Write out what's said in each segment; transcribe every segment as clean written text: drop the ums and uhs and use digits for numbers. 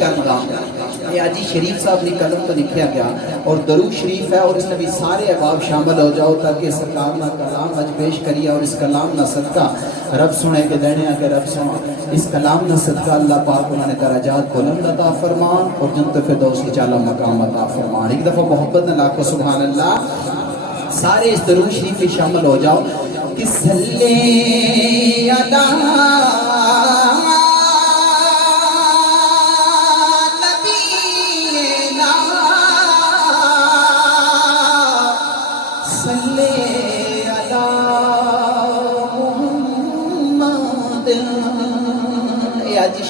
کا مقام یہ آجی شریف صاحب نے قلم تو لکھیا گیا اور درود شریف ہے اور اس میں بھی سارے احباب شامل ہو جاؤ تاکہ سرکار نہ کلام اج پیش کریے اور اس کلام نہ صدقہ رب سنے کے دینے آگے رب سنا اس کلام نہ صدقہ اللہ پاک انہوں نے درجات بلند عطا فرمان اور جنت فردوس کی چالا مقام عطا فرمان. ایک دفعہ محبت نے لاکھو سبحان اللہ. سارے اس درود شریف میں شامل ہو جاؤ کہ صلی اللہ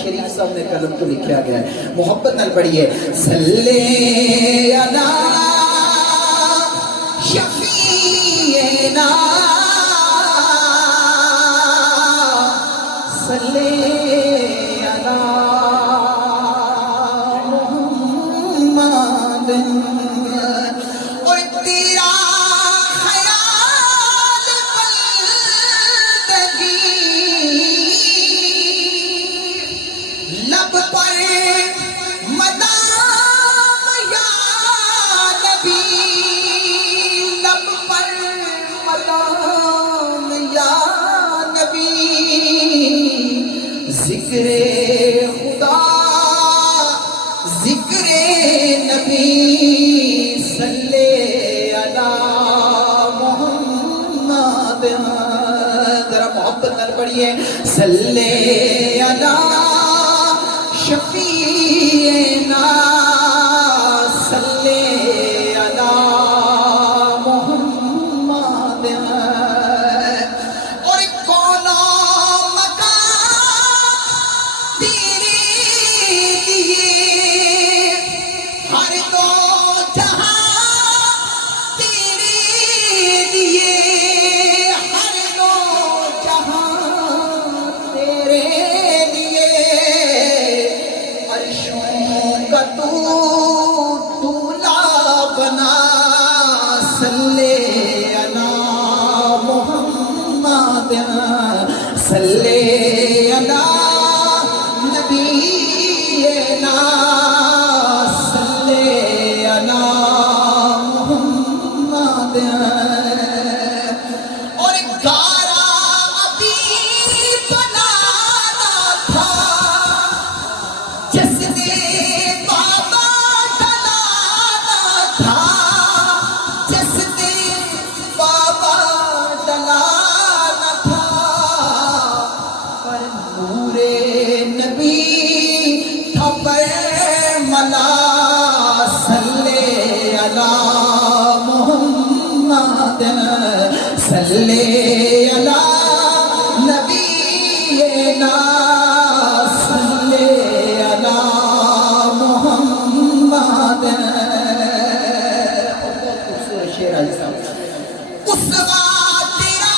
شریف صاحب نے قلم تو لکھا گیا ہے محبت نال پڑھیے صلی علی شفیعنا صلی علی محمد اور تیرا خیال بندگی لب پر مدام یا نبی لب پر مدام یا نبی ذکر خدا ذکر نبی صلی علی محمد. ذرا محبت نال پڑھیے صلی علی شفیعنا صلی علی محمد. اور کون مقام تیرے لیے ہر دو جہاں تیرے لیے ہر دو جہاں تیرے لیے دولا بنا صلی علی محمد صلی علی نبینا صلی علی محمد. اور گارا ابھی بنانا تھا جس نے صلی علی نبینا صلی علی محمد. بہت خوبصورت شعر ہے صاحب. اسوا تیرا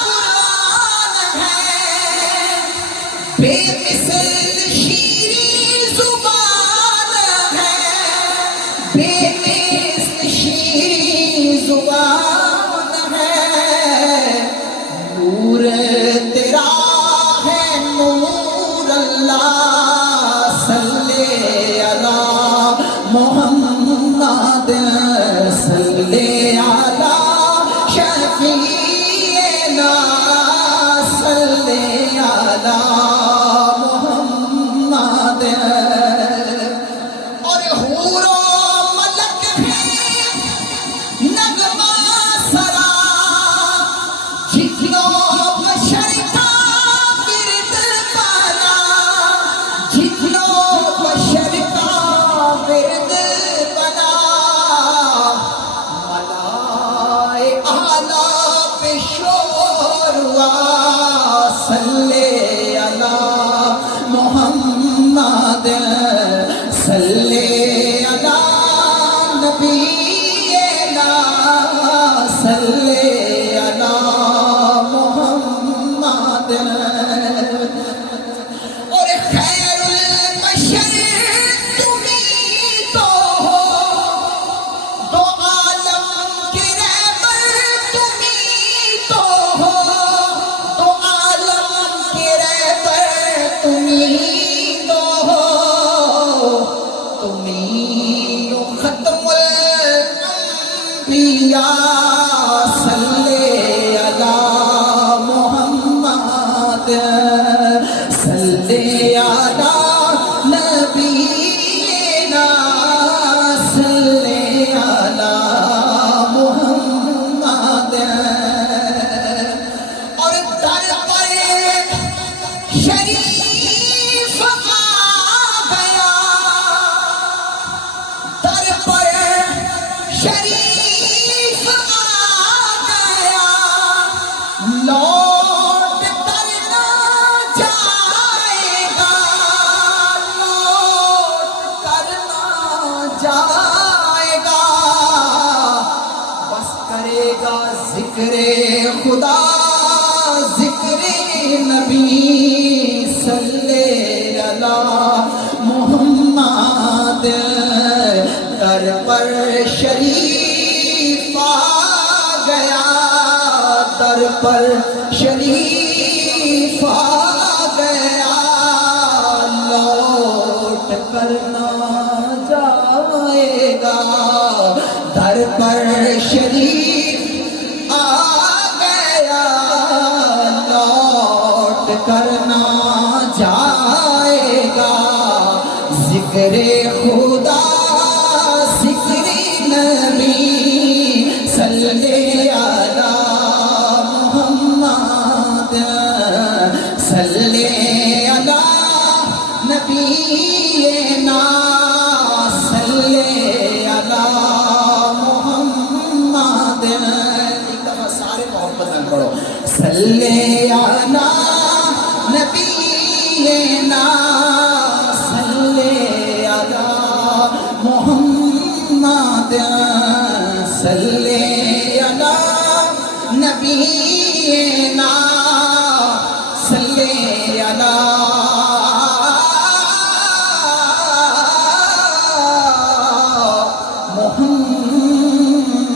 قرآن ہے بے مثل شیریں زبان ہے بے مثل شیریں زبان نور تیرا ہے نور اللہ صلی علی محمد صلی علی شفیعنا صلی علی محمد. اور حور و ملک ہیں نغمہ سرا صلی علی محمد صلی علی نبینا صلی علی محمد. اور خیر البشر تمہیں تو تمہیں ختم الانبیاء صلی علی محمد صلی علی نبینا صلی علی محمد اور در پر شریف آ گیا در پر شریف آ گیا لوٹ کر نہ جائے گا لوٹ کر نہ جائے گا بس کرے گا ذکر خدا ذکر نبی صلی علی محمد در پر شریف آ گیا در پر شریف آ گیا لوٹ کر نہ جائے گا در پر شریف آ گیا لوٹ کر نہ جائے گا ذکر خدا ذکر نبی صلی علی محمد صلی علی نبینا صلی علی محمد ایک دفعہ سارے محبت میں پڑھو صلی علی نبینا صلی علی محمد صلی علی نبینا